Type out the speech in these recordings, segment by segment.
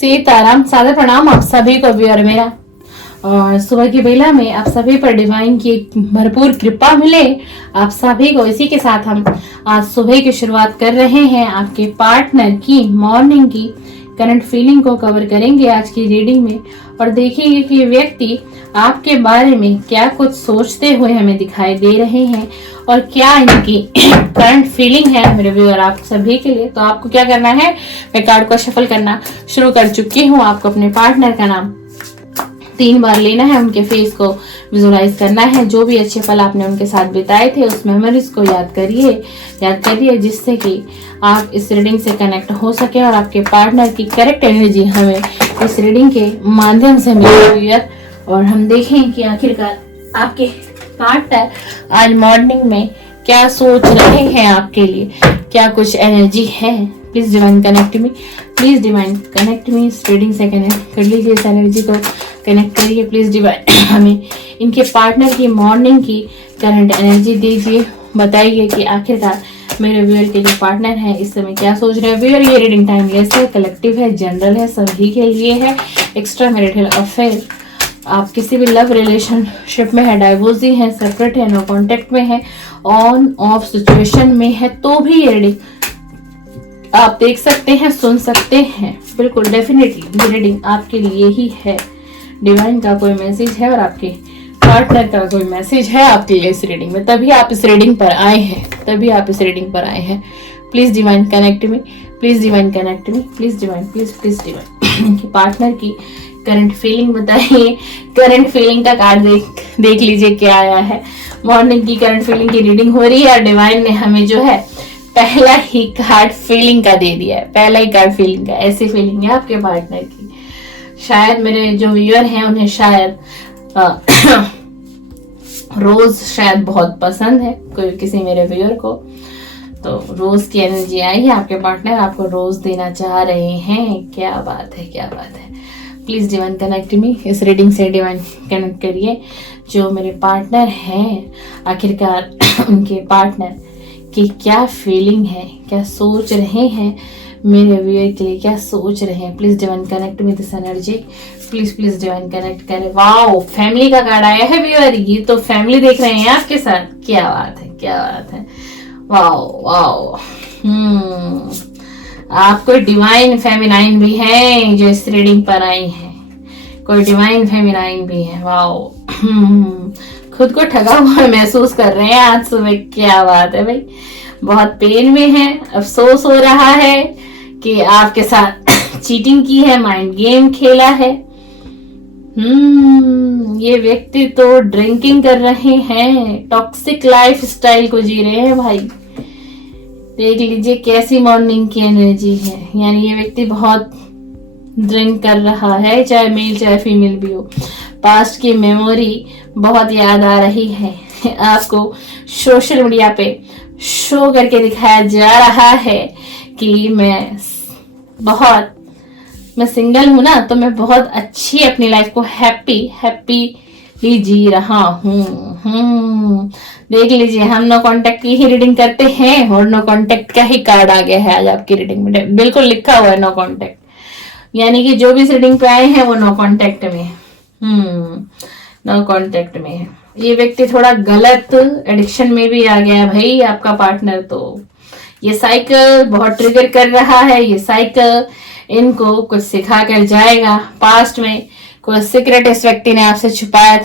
सीताराम, सादर प्रणाम आप सभी को भी और मेरा। और सुबह की बेला में आप सभी पर डिवाइन की भरपूर कृपा मिले आप सभी को। इसी के साथ हम आज सुबह की शुरुआत कर रहे हैं। आपके पार्टनर की मॉर्निंग की करंट फीलिंग को कवर करेंगे आज की रीडिंग में और देखेंगे कि व्यक्ति आपके बारे में क्या कुछ सोचते हुए हमें दिखाई दे रहे हैं और क्या इनकी करंट फीलिंग है मेरे व्यूअर आप सभी के लिए। तो आपको क्या करना है, मैं कार्ड को शफल करना शुरू कर चुकी हूँ। आपको अपने पार्टनर का नाम 3 बार लेना है, उनके फेस को विजुलाइज करना है। जो भी अच्छे पल आपने उनके साथ बिताए थे उस मेमोरीज को याद करिए जिससे कि आप इस रीडिंग से कनेक्ट हो सके और आपके पार्टनर की करेक्ट एनर्जी हमें इस रीडिंग के माध्यम से मिले। और हम देखें कि आखिरकार आपके पार्टनर आज मॉर्निंग में क्या सोच रहे हैं आपके लिए, क्या कुछ एनर्जी है। Please divine connect me, please divine connect me. इस रीडिंग से कनेक्ट कर लीजिए, इस एनर्जी को कनेक्ट करिए। प्लीज डिवाइन हमें इनके पार्टनर की मॉर्निंग की करंट एनर्जी दीजिए। बताइए कि आखिरकार मेरे व्यूअर के जो पार्टनर है इस समय क्या सोच रहे हैं। व्यूअर, ये रीडिंग टाइमलेस है, कलेक्टिव है, जनरल है, सभी के लिए है। एक्स्ट्रा मैरिटल अफेयर, आप किसी भी लव रिलेशनशिप में है, डाइवोर्सी है, सेपरेट है, नो कांटेक्ट में है, ऑन ऑफ सिचुएशन में है, तो भी ये रीडिंग आप देख सकते हैं, सुन सकते हैं। बिल्कुल डेफिनेटली ये रीडिंग आपके लिए ही है। डिवाइन का कोई मैसेज है और आपके पार्टनर का कोई मैसेज है आपके लिए इस रीडिंग में, तभी आप इस रीडिंग पर आए हैं। Please divine connect me, please divine connect me, please divine, please divine कि पार्टनर की करंट फीलिंग बताइए। करंट फीलिंग का कार्ड देख लीजिए क्या आया है। मॉर्निंग की करंट फीलिंग की रीडिंग हो रही है और डिवाइन ने हमें जो है पहला ही कार्ड फीलिंग का दे दिया है। पहला ही कार्ड फीलिंग का, ऐसी फीलिंग है आपके पार्टनर की। शायद मेरे जो व्यूअर हैं उन्हें शायद रोज शायद बहुत पसंद है, कोई किसी मेरे व्यूअर को। तो रोज की एनर्जी आई है, आपके पार्टनर आपको रोज देना चाह रहे हैं। क्या बात है, क्या बात है। प्लीज डिवाइन कनेक्ट मी, इस रीडिंग से डिवाइन कनेक्ट करिए। जो मेरे पार्टनर हैं आखिरकार उनके पार्टनर की क्या फीलिंग है, क्या सोच रहे हैं मेरे व्यूअर के लिए, क्या सोच रहे हैं। Please divine connect me this energy, please divine connect करें। वाओ, फैमिली का कार्ड आया है व्यूअर, ये तो फैमिली देख रहे हैं आपके साथ। क्या बात है, क्या बात है। वाओ वाओ, आप कोई डिवाइन फेमिनाइन भी है जो इस रीडिंग पर आई है, कोई डिवाइन फेमिनाइन भी है। वाओ, खुद को ठगा हुआ महसूस कर रहे हैं आज सुबह। क्या बात है भाई, बहुत पेन में है, अफसोस हो रहा है कि आपके साथ चीटिंग की है, माइंड गेम खेला है। ये व्यक्ति तो ड्रिंकिंग कर रहे हैं, टॉक्सिक लाइफ स्टाइल को जी रहे हैं भाई। देख लीजिए कैसी मॉर्निंग की एनर्जी है, यानी ये व्यक्ति बहुत ड्रिंक कर रहा है, चाहे मेल चाहे फीमेल भी हो। पास्ट की मेमोरी बहुत याद आ रही है आपको। सोशल मीडिया पे शो करके दिखाया जा रहा है कि मैं सिंगल हूं ना, तो मैं बहुत अच्छी अपनी लाइफ को हैप्पी जी रहा हूँ। देख लीजिए, हम नो कांटेक्ट की ही रीडिंग करते हैं और नो कांटेक्ट का ही कार्ड आ गया है आज आपकी रीडिंग में। बिल्कुल लिखा हुआ है नो कांटेक्ट, यानी कि जो भी इस रीडिंग पे आए हैं वो नो कांटेक्ट में है। नो कांटेक्ट में है। ये व्यक्ति थोड़ा गलत एडिक्शन में भी आ गया भाई आपका पार्टनर। तो ये साइकिल बहुत ट्रिगर कर रहा है। ये साइकिल इनको कुछ सिखा कर जाएगा। पास्ट में कोई सीक्रेट इस व्यक्ति ने आपसे छुपाया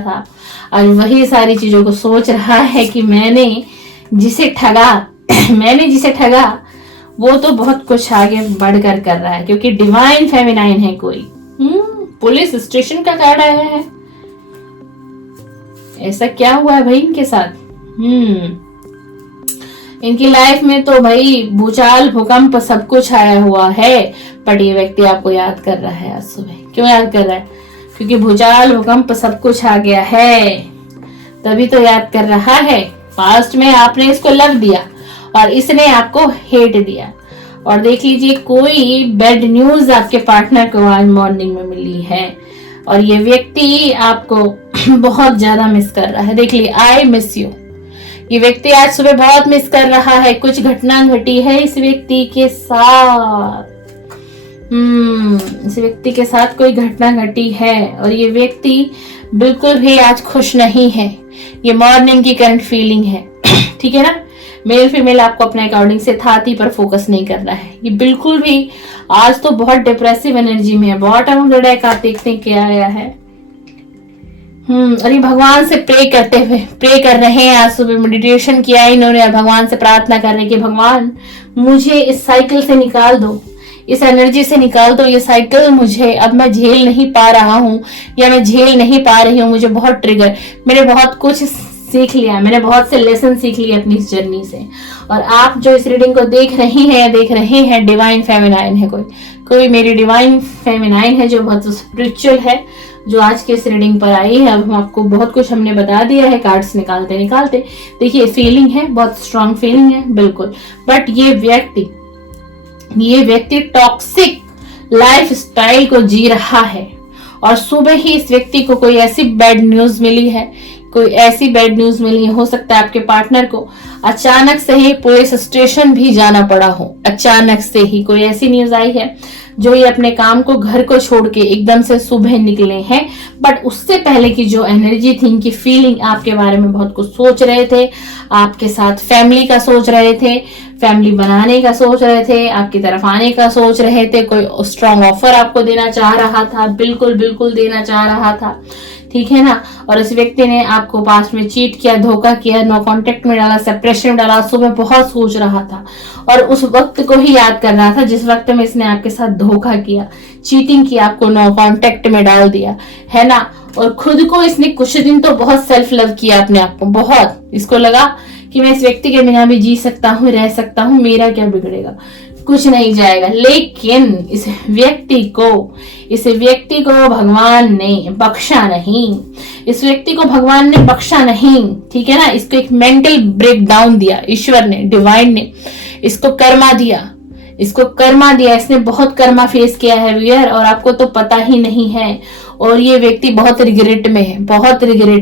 था, और वही सारी चीजों को सोच रहा है कि मैंने जिसे ठगा वो तो बहुत कुछ आगे बढ़कर कर रहा है, क्योंकि डिवाइन फेमिनाइन है कोई। पुलिस स्टेशन का कार्ड आया है। ऐसा क्या हुआ है भाई इनके साथ। इनकी लाइफ में तो भाई भूचाल, भूकंप सब कुछ आया हुआ है, बट ये व्यक्ति आपको याद कर रहा है आज सुबह। क्यों याद कर रहा है? क्योंकि भूचाल, भूकंप सब कुछ आ गया है, तभी तो याद कर रहा है। पास्ट में आपने इसको लव दिया और इसने आपको हेट दिया। और देख लीजिए, कोई बैड न्यूज आपके पार्टनर को आज मॉर्निंग में मिली है और ये व्यक्ति आपको बहुत ज्यादा मिस कर रहा है। देख लीजिए, आई मिस यू। ये व्यक्ति आज सुबह बहुत मिस कर रहा है। कुछ घटना घटी है इस व्यक्ति के साथ। इस व्यक्ति के साथ कोई घटना घटी है और ये व्यक्ति बिल्कुल भी आज खुश नहीं है। ये मॉर्निंग की करंट फीलिंग है। ठीक है ना, मेल फीमेल आपको अपने अकॉर्डिंग से थाती पर फोकस नहीं करना है। ये बिल्कुल भी आज तो बहुत डिप्रेसिव एनर्जी में है। बॉटम ऑफ द डेक आप देखते हैं क्या आया है। और ये भगवान से प्रे कर रहे हैं। आज सुबह मेडिटेशन किया इन्होंने और भगवान से प्रार्थना कर रहे हैं कि भगवान मुझे इस साइकिल से निकाल दो, इस एनर्जी से निकाल दो। ये साइकिल मुझे अब मैं झेल नहीं पा रहा हूँ या मैं झेल नहीं पा रही हूँ। मुझे बहुत ट्रिगर, मैंने बहुत कुछ सीख लिया, मैंने बहुत से लेसन सीख लिए अपनी इस जर्नी से। और आप जो इस रीडिंग को देख रहे हैं डिवाइन फेमिनाइन है। कोई मेरी डिवाइन फेमिनाइन है जो बहुत स्पिरिचुअल है, जो आज के इस रीडिंग पर आई है। अब हम आपको बहुत कुछ हमने बता दिया है कार्ड्स निकालते निकालते। देखिए फीलिंग है, बहुत स्ट्रांग फीलिंग है बिल्कुल। बट ये व्यक्ति टॉक्सिक लाइफ स्टाइल को जी रहा है और सुबह ही इस व्यक्ति को कोई ऐसी बैड न्यूज मिली है, हो सकता है आपके पार्टनर को अचानक से ही पुलिस स्टेशन भी जाना पड़ा हो। अचानक से ही कोई ऐसी न्यूज आई है जो ये अपने काम को, घर को छोड़ के एकदम से सुबह निकले हैं। बट उससे पहले की जो एनर्जी थी, इनकी फीलिंग आपके बारे में बहुत कुछ सोच रहे थे, आपके साथ फैमिली का सोच रहे थे, फैमिली बनाने का सोच रहे थे, आपकी तरफ आने का सोच रहे थे, कोई स्ट्रॉन्ग ऑफर आपको देना चाह रहा था, बिल्कुल देना चाह रहा था। ठीक है ना। और इस व्यक्ति ने आपको पास्ट में चीट किया, धोखा किया, नो कांटेक्ट में डाला, सेपरेशन में डाला, सुबह बहुत सोच रहा था और उस वक्त को ही याद कर रहा था जिस वक्त में इसने आपके साथ धोखा किया, चीटिंग किया, आपको नो कांटेक्ट में डाल दिया है ना। और खुद को इसने कुछ दिन तो बहुत सेल्फ लव किया अपने आप को, बहुत। इसको लगा कि मैं इस व्यक्ति के बिना भी जी सकता हूँ, रह सकता हूँ, मेरा क्या बिगड़ेगा, कुछ नहीं जाएगा। लेकिन इस व्यक्ति को भगवान ने बख्शा नहीं, इस व्यक्ति को भगवान ने बख्शा नहीं। ठीक है ना। इसको एक मेंटल ब्रेकडाउन दिया ईश्वर ने, डिवाइन ने इसको कर्मा दिया, इसने बहुत कर्मा फेस किया है व्यूअर, और आपको तो पता ही नहीं है। और ये व्यक्ति बहुत रिग्रेट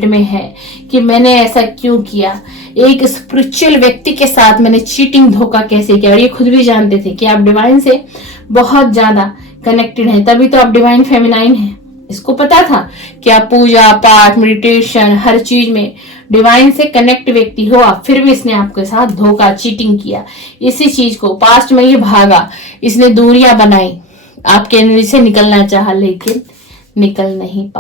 में है कि मैंने ऐसा क्यों किया। एक स्पिरिचुअल व्यक्ति के साथ मैंने चीटिंग, धोखा कैसे किया। और ये खुद भी जानते थे कि आप डिवाइन से बहुत ज्यादा कनेक्टेड हैं, तभी तो आप डिवाइन फेमिनाइन हैं। इसको पता था कि आप पूजा पाठ, मेडिटेशन, हर चीज में डिवाइन से कनेक्ट व्यक्ति हो आप, फिर भी इसने आपके साथ धोखा, चीटिंग किया। इसी चीज को पास्ट में ये भागा, इसने दूरियां बनाई, आपके एनर्जी से निकलना चाहा लेकिन निकल नहीं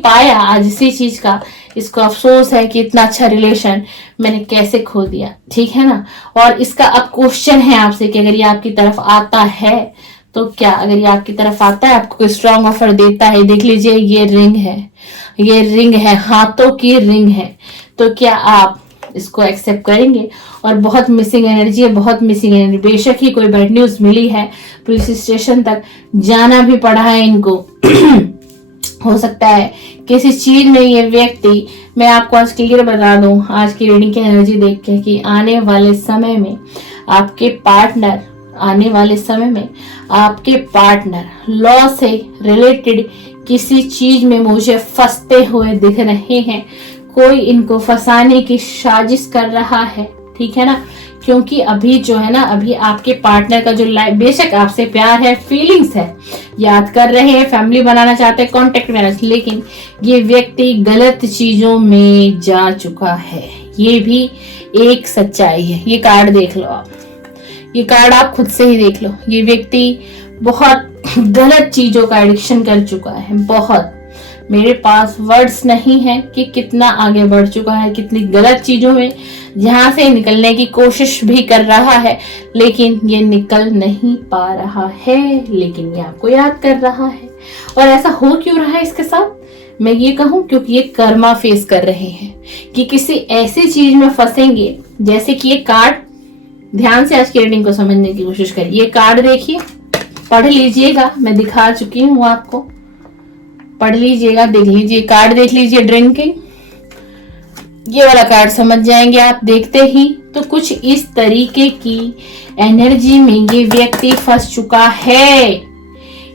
पाया। आज इसी चीज का इसको अफसोस है कि इतना अच्छा रिलेशन मैंने कैसे खो दिया। ठीक है ना। और इसका अब क्वेश्चन है आपसे कि अगर ये आपकी तरफ आता है तो क्या, अगर ये आपकी तरफ आता है, आपको कोई स्ट्रॉन्ग ऑफर देता है, देख लीजिए ये रिंग है, हाथों की रिंग है, तो क्या आप इसको एक्सेप्ट करेंगे? और बहुत मिसिंग एनर्जी है, बेशक ही कोई बैड न्यूज मिली है, पुलिस स्टेशन तक जाना भी पड़ा है इनको। हो सकता है किसी चीज में ये व्यक्ति, मैं आपको आज क्लियर बता दूं आज की रीडिंग की एनर्जी देख के कि आने वाले समय में आपके पार्टनर लॉ से रिलेटेड किसी चीज में मुझे फंसते हुए दिख रहे हैं। कोई इनको फंसाने की साजिश कर रहा है। ठीक है ना। क्योंकि अभी जो है ना, अभी आपके पार्टनर का जो लाइफ, बेशक आपसे प्यार है, फीलिंग्स है, याद कर रहे हैं, फैमिली बनाना चाहते हैं, कांटेक्ट में, लेकिन ये व्यक्ति गलत चीजों में जा चुका है। ये भी एक सच्चाई है। ये कार्ड देख लो आप, ये कार्ड आप खुद से ही देख लो। ये व्यक्ति बहुत गलत चीजों का एडिक्शन कर चुका है, बहुत। मेरे पास वर्ड्स नहीं है कि कितना आगे बढ़ चुका है, कितनी गलत चीजों में जहां से निकलने की कोशिश भी कर रहा है, लेकिन ये निकल नहीं पा रहा है, लेकिन ये आपको याद कर रहा है। और ऐसा हो क्यों रहा है इसके साथ? मैं ये कहूं क्योंकि ये कर्मा फेस कर रहे हैं कि किसी ऐसी चीज में फंसेंगे, जैसे कि ये कार्ड, ध्यान से आज की रीडिंग को समझने की कोशिश करिए। ये कार्ड देखिए, पढ़ लीजिएगा, मैं दिखा चुकी हूँ आपको, पढ़ लीजिएगा, देख लीजिए, कार्ड देख लीजिए, ड्रिंकिंग, ये वाला कार्ड समझ जाएंगे आप देखते ही। तो कुछ इस तरीके की एनर्जी में ये व्यक्ति फंस चुका है।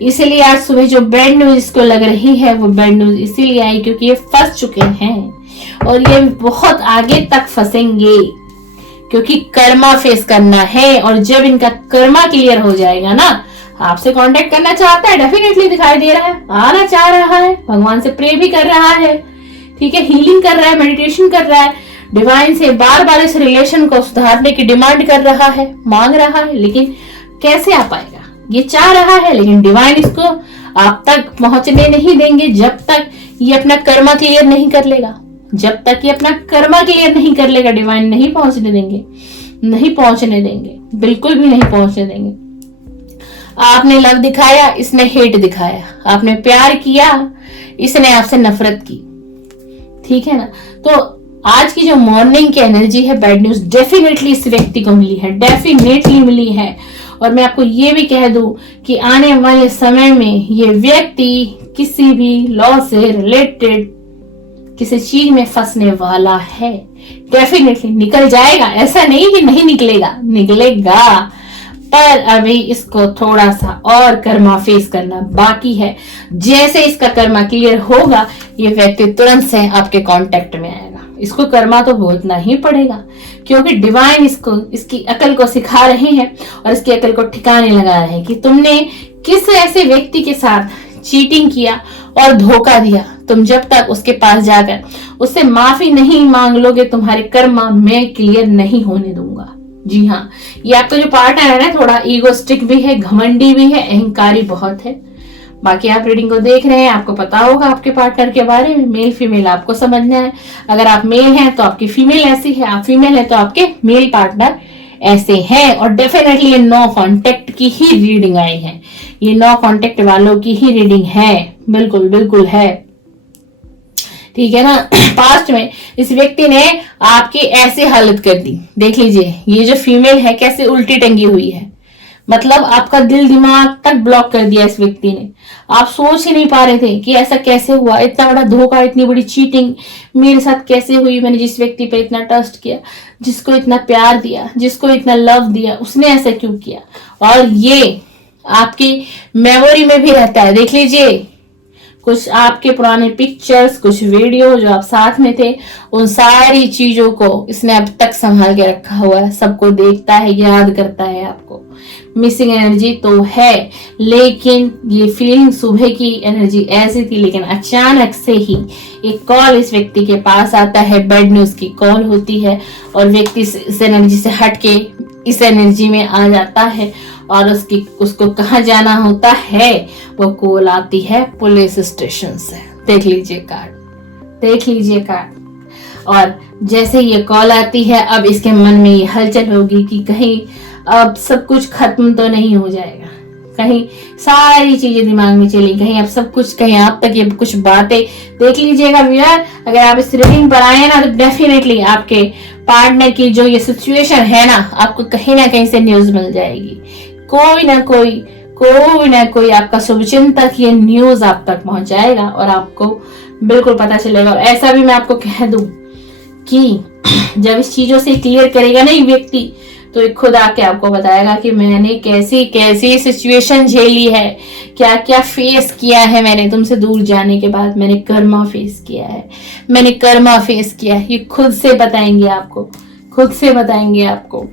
इसलिए आज सुबह जो बैड न्यूज इसको लग रही है, वो बैड न्यूज इसीलिए आई क्योंकि ये फंस चुके हैं और ये बहुत आगे तक फंसेंगे। क्योंकि कर्मा फेस करना है। और जब इनका कर्मा क्लियर हो जाएगा ना, आपसे कांटेक्ट करना चाहता है, डेफिनेटली दिखाई दे रहा है, आना चाह रहा है, भगवान से प्रे भी कर रहा है, ठीक है, हीलिंग कर रहा है, मेडिटेशन कर रहा है, डिवाइन से बार बार इस रिलेशन को सुधारने की डिमांड कर रहा है, मांग रहा है, लेकिन कैसे आ पाएगा? ये चाह रहा है लेकिन डिवाइन इसको आप तक पहुंचने नहीं देंगे जब तक ये अपना कर्मा क्लियर नहीं कर लेगा। जब तक ये अपना कर्मा क्लियर नहीं कर लेगा, डिवाइन नहीं पहुंचने देंगे, नहीं पहुंचने देंगे, बिल्कुल भी नहीं पहुंचने देंगे। आपने लव दिखाया, इसने हेट दिखाया, आपने प्यार किया, इसने आपसे नफरत की, ठीक है ना। तो आज की जो मॉर्निंग की एनर्जी है, बैड न्यूज डेफिनेटली इस व्यक्ति को मिली है, डेफिनेटली मिली है। और मैं आपको ये भी कह दूं कि आने वाले समय में ये व्यक्ति किसी भी लॉ से रिलेटेड किसी चीज में फंसने वाला है, डेफिनेटली निकल जाएगा। ऐसा नहीं कि नहीं निकलेगा, निकलेगा, पर अभी इसको थोड़ा सा और कर्मा फेस करना बाकी है। जैसे इसका कर्मा क्लियर होगा, ये व्यक्ति तुरंत से आपके कांटेक्ट में आएगा। इसको कर्मा तो भुगतना ही पड़ेगा, क्योंकि डिवाइन इसको इसकी अकल को सिखा रहे हैं और इसकी अकल को ठिकाने लगा रहे हैं कि तुमने किस ऐसे व्यक्ति के साथ चीटिंग किया और धोखा दिया। तुम जब तक उसके पास जाकर उससे माफी नहीं मांग लोगे, तुम्हारे कर्मा मैं क्लियर नहीं होने दूंगा। जी हाँ, ये आपका जो पार्टनर है ना, थोड़ा ईगोस्टिक भी है, घमंडी भी है, अहंकारी बहुत है। बाकी आप रीडिंग को देख रहे हैं, आपको पता होगा आपके पार्टनर के बारे में, मेल फीमेल आपको समझना है। अगर आप मेल हैं तो आपकी फीमेल ऐसी है, आप फीमेल हैं तो आपके मेल पार्टनर ऐसे हैं। और डेफिनेटली ये नो कांटेक्ट की ही रीडिंग आई है, ये नो कांटेक्ट वालों की ही रीडिंग है, बिल्कुल बिल्कुल है, ठीक है ना। पास्ट में इस व्यक्ति ने आपकी ऐसी हालत कर दी, देख लीजिए, ये जो फीमेल है कैसे उल्टी टंगी हुई है, मतलब आपका दिल दिमाग तक ब्लॉक कर दिया इस व्यक्ति ने। आप सोच ही नहीं पा रहे थे कि ऐसा कैसे हुआ, इतना बड़ा धोखा, इतनी बड़ी चीटिंग मेरे साथ कैसे हुई। मैंने जिस व्यक्ति पे इतना ट्रस्ट किया, जिसको इतना प्यार दिया, जिसको इतना लव दिया, उसने ऐसा क्यों किया। और ये आपकी मेमोरी में भी रहता है, देख लीजिए, कुछ आपके पुराने पिक्चर्स, कुछ वीडियो जो आप साथ में थे, उन सारी चीजों को इसने अब तक संभाल के रखा हुआ है, सबको देखता है, याद करता है आपको। मिसिंग एनर्जी तो है, लेकिन ये फीलिंग सुबह की एनर्जी ऐसी थी, लेकिन अचानक से ही एक कॉल इस व्यक्ति के पास आता है, बैड न्यूज की कॉल होती है और व्यक्ति इस एनर्जी से हटके इस एनर्जी में आ जाता है और उसको कहाँ जाना होता है, वो कॉल आती है पुलिस स्टेशन से। देख लीजिए कार्ड, देख लीजिए कार्ड। और जैसे ये कॉल आती है, अब इसके मन में ये हलचल होगी कि कहीं अब सब कुछ खत्म तो नहीं हो जाएगा, कहीं सारी चीजें दिमाग में चली, कहीं अब सब कुछ, कहीं आप तक ये कुछ बातें। देख लीजिएगा व्यूअर, अगर आप इस रीडिंग पर आए ना, तो डेफिनेटली आपके पार्टनर की जो ये सिचुएशन है ना, आपको कहीं ना कहीं से न्यूज मिल जाएगी। कोई ना कोई आपका शुभचिंतक ये न्यूज आप तक पहुंचाएगा और आपको बिल्कुल पता चलेगा। और ऐसा भी मैं आपको कह दूं कि जब इस चीजों से क्लियर करेगा ना ये व्यक्ति, तो एक खुद आके आपको बताएगा कि मैंने कैसी कैसी सिचुएशन झेली है, क्या क्या फेस किया है मैंने तुमसे दूर जाने के बाद। मैंने कर्मा फेस किया है, मैंने कर्मा फेस किया है, ये खुद से बताएंगे आपको, खुद से बताएंगे आपको।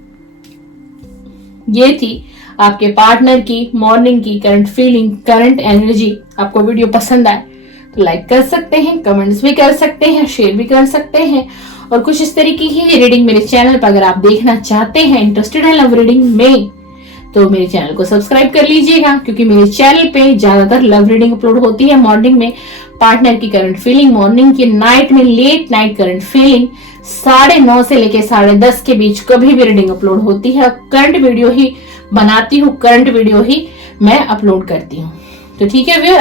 ये थी आपके पार्टनर की मॉर्निंग की करंट फीलिंग, करंट एनर्जी। आपको वीडियो पसंद आए तो लाइक कर सकते हैं, कमेंट्स भी कर सकते हैं, शेयर भी कर सकते हैं। और कुछ इस तरीके की रीडिंग मेरे चैनल पर अगर आप देखना चाहते हैं, इंटरेस्टेड है लव रीडिंग में, तो मेरे चैनल को सब्सक्राइब कर लीजिएगा, क्योंकि मेरे चैनल पे ज्यादातर लव रीडिंग अपलोड होती है। मॉर्निंग में पार्टनर की करंट फीलिंग, मॉर्निंग की, नाइट में लेट नाइट करंट फीलिंग, 9:30 से लेके 10:30 के बीच कभी भी रीडिंग अपलोड होती है। करंट वीडियो ही बनाती हूँ, करंट वीडियो ही मैं अपलोड करती हूँ। तो ठीक है व्यूअर,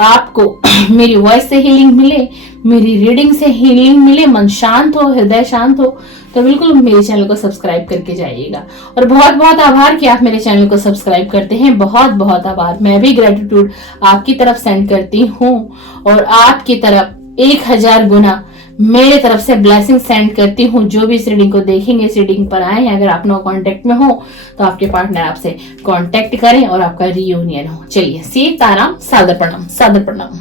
आपको मेरी वॉइस से हीलिंग मिले, मेरी रीडिंग से हीलिंग मिले, मन शांत हो, हृदय शांत हो, तो बिल्कुल मेरे चैनल को सब्सक्राइब करके जाइएगा। और बहुत बहुत आभार कि आप मेरे चैनल को सब्सक्राइब करते हैं, बहुत बहुत आभार। मैं भी ग्रेटिट्यूड आपकी तरफ सेंड करती हूँ और आपकी तरफ 1000 गुना मेरे तरफ से ब्लेसिंग सेंड करती हूँ। जो भी इस रीडिंग को देखेंगे, इस रीडिंग पर आए, अगर आप नो कांटेक्ट में हो तो आपके पार्टनर आपसे कांटेक्ट करें और आपका रियूनियन हो। चलिए, सीताराम, सादर प्रणाम, सादर प्रणाम।